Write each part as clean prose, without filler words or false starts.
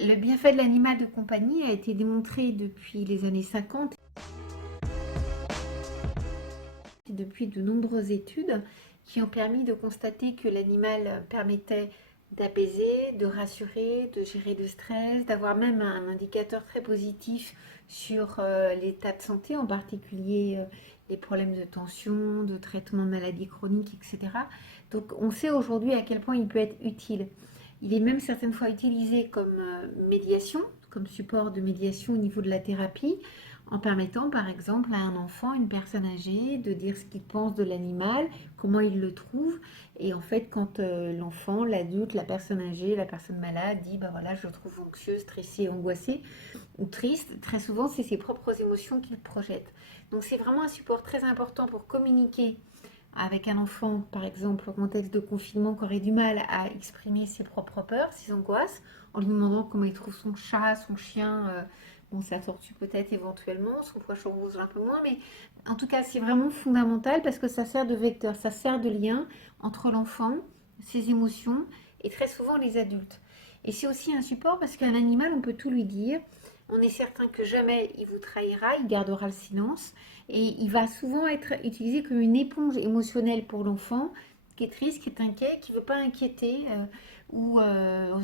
Le bienfait de l'animal de compagnie a été démontré depuis les années 50 et depuis de nombreuses études qui ont permis de constater que l'animal permettait d'apaiser, de rassurer, de gérer le stress, d'avoir même un indicateur très positif sur l'état de santé, en particulier les problèmes de tension, de traitement de maladies chroniques, etc. Donc on sait aujourd'hui à quel point il peut être utile. Il est même certaines fois utilisé comme médiation, comme support de médiation au niveau de la thérapie, en permettant par exemple à un enfant, une personne âgée, de dire ce qu'il pense de l'animal, comment il le trouve. Et en fait, quand l'enfant, l'adulte, la personne âgée, la personne malade dit, bah voilà, je le trouve anxieux, stressé, angoissé ou triste, très souvent, c'est ses propres émotions qu'il projette. Donc c'est vraiment un support très important pour communiquer avec un enfant, par exemple, au contexte de confinement, qui aurait du mal à exprimer ses propres peurs, ses angoisses, en lui demandant comment il trouve son chat, son chien, bon, sa tortue peut-être éventuellement, son poisson rose un peu moins, mais en tout cas, c'est vraiment fondamental parce que ça sert de vecteur, ça sert de lien entre l'enfant, ses émotions et très souvent les adultes. Et c'est aussi un support parce qu'un animal, on peut tout lui dire. On est certain que jamais il vous trahira, il gardera le silence. Et il va souvent être utilisé comme une éponge émotionnelle pour l'enfant qui est triste, qui est inquiet, qui ne veut pas inquiéter ou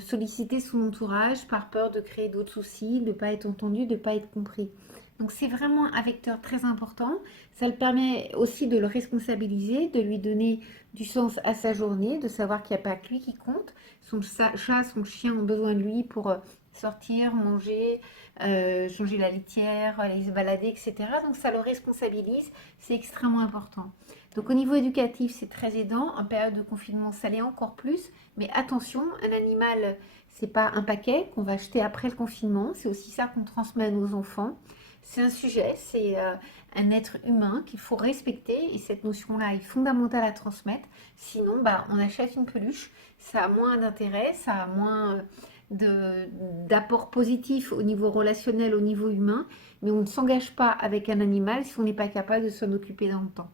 solliciter son entourage par peur de créer d'autres soucis, de ne pas être entendu, de ne pas être compris. Donc c'est vraiment un vecteur très important. Ça le permet aussi de le responsabiliser, de lui donner du sens à sa journée, de savoir qu'il n'y a pas que lui qui compte. Son chat, son chien ont besoin de lui pour sortir, manger, changer la litière, aller se balader, etc. Donc ça le responsabilise, c'est extrêmement important. Donc au niveau éducatif, c'est très aidant. En période de confinement, ça l'est encore plus. Mais attention, un animal, c'est pas un paquet qu'on va acheter après le confinement. C'est aussi ça qu'on transmet à nos enfants. C'est un sujet, c'est un être humain qu'il faut respecter et cette notion-là est fondamentale à transmettre. Sinon, bah, on achète une peluche, ça a moins d'intérêt, ça a moins d'apport positif au niveau relationnel, au niveau humain, mais on ne s'engage pas avec un animal si on n'est pas capable de s'en occuper dans le temps.